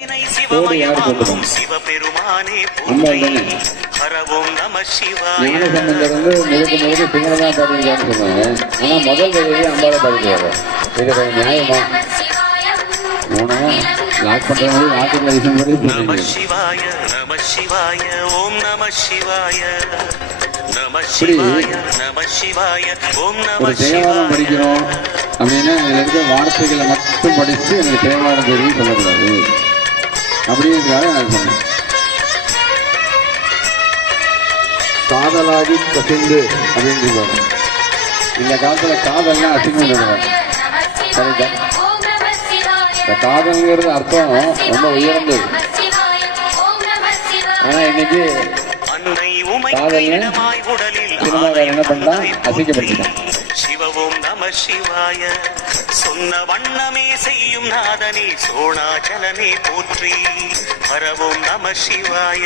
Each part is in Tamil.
கோடு யார் போட்டோம்? ஞானசம்பந்தர் முழுக்க முழுக்க சிங்களதான் பாடிருக்காருன்னு சொன்னாங்க. ஆனா முதல் வரையிலே அம்பாவை பாடிடுவாரு. இது கொஞ்சம் நியாயமா? லாக் பண்ற மாதிரி நாட்டுல விஷயம் மாதிரி ஒரு தேவாரம் படிக்கிறோம் அப்படின்னா இதுல இருக்க வார்த்தைகளை மட்டும் படிச்சு எனக்கு தேவாரம் தெரியும் சொல்லக்கூடாது அப்படிங்கிறதுக்காக நான் சொன்னேன். காதலாகி கசிந்து அப்படின்னு இந்த காலத்துல காதல்னா அசிங்கம் சொல்லுவாங்க. கரெக்டா? இந்த காதல்ங்கிறது அர்த்தம் ரொம்ப உயர்ந்தது. ஆனா இன்னைக்கு காதல்னு சினிமாக்காரன் என்ன பண்ணான்? அசிங்கப்படுத்திட்டான். சிவவோம் நம சிவாய சொன்ன வண்ணமே செய்யும் நாதனே சோணாச்சலனே போற்றி ஹரவோம் நம சிவாய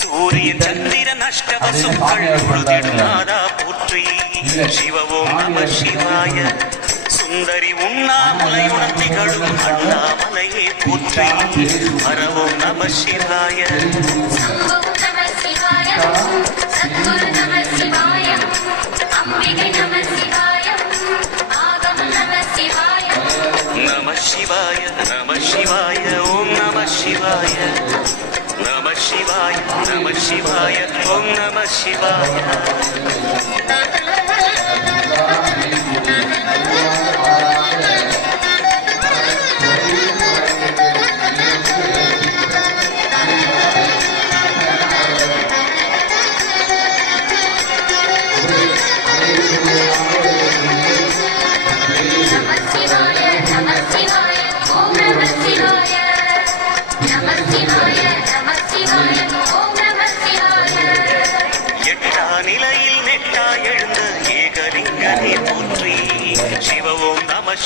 சூரிய சந்திர நஷ்டவசுக்கள் நாதா போற்றி சிவவோம் நம சிவாய சுந்தரி உண்ணாமலை உணர்த்திகளும் அண்ணாமலையே போற்றி ஹரவோம் நம சிவாய நம சிவாய நம சிவாய ஓம் நம சிவாய நம சிவாய நம சிவாய ஓம் நம சிவாய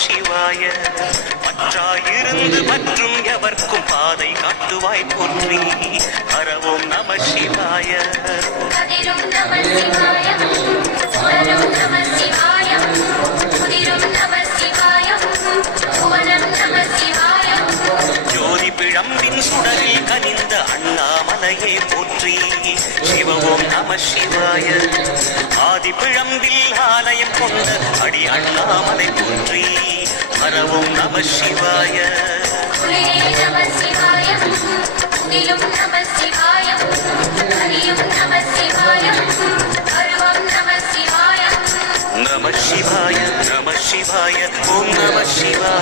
சிவாய பற்றாயிருந்து மற்றும் எவர்க்கும் பாதை காட்டுவாய் போற்றி ஹரவோம் நம சிவாய ஜோதி பிழம்பின் சுடரில் கனிந்த அண்ணாமலையே போற்றி சிவவோம் நம சிவாய ஆதி பிழம்பில் ஆலயம் கொண்ட அடி அண்ணாமலை போற்றி ஹரவோம் நம சிவாய நம சிவாய நம சிவாய ஓம் நம சிவாய